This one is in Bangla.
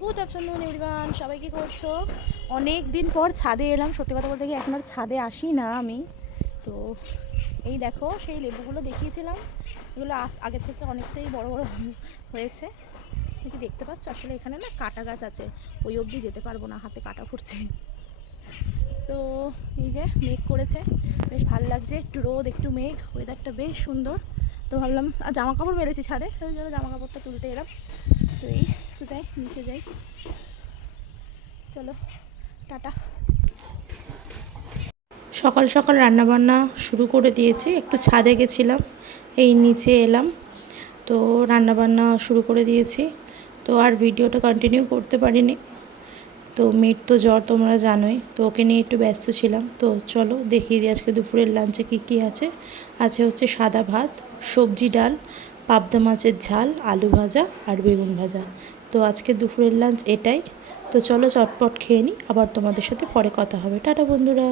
গুড আফটারনুন এভরিওয়ান, সবাই কী করছো? অনেক দিন পর ছাদে এলাম। সত্যি কথা বলতে কি এখন আর ছাদে আসি না আমি। তো এই দেখো সেই লেবুগুলো দেখিয়েছিলাম, এগুলো আগের থেকে অনেকটাই বড় বড় হয়েছে। তুমি কি দেখতে পাচ্ছ? আসলে এখানে না কাটা গাছ আছে, ওই অবধি যেতে পারবো না, হাতে কাটা পড়ছে। তো এই যে মেঘ করেছে, বেশ ভালো লাগছে, একটু রোদ একটু মেঘ, ওয়েদারটা বেশ সুন্দর। তো ভাবলাম, আর জামা কাপড় মেরেছি ছাদে, ওই জন্য জামা কাপড়টা তুলতে এলাম। তো এই তো যাই, নিচে যাই, চলো টাটা। সকাল সকাল রান্নাবান্না শুরু করে দিয়েছি, একটু ছাদে গেছিলাম, এই নিচে এলাম, তো রান্নাবান্না শুরু করে দিয়েছি। তো আর ভিডিওটা কন্টিনিউ করতে পারিনি, তো মেয়ের তো জ্বর তোমরা জানোই, তো ওকে নিয়ে একটু ব্যস্ত ছিলাম। তো চলো দেখিয়ে দিই আজকে দুপুরের লাঞ্চে কী কী আছে। আছে হচ্ছে সাদা ভাত, সবজি, ডাল, পাবদা মাছের ঝাল, আলু ভাজা আর বেগুন ভাজা। তো আজকে দুপুরের লাঞ্চ এটাই। তো চলো চটপট খেয়ে নিই, আবার তোমাদের সাথে পরে কথা হবে। টাটা বন্ধুরা।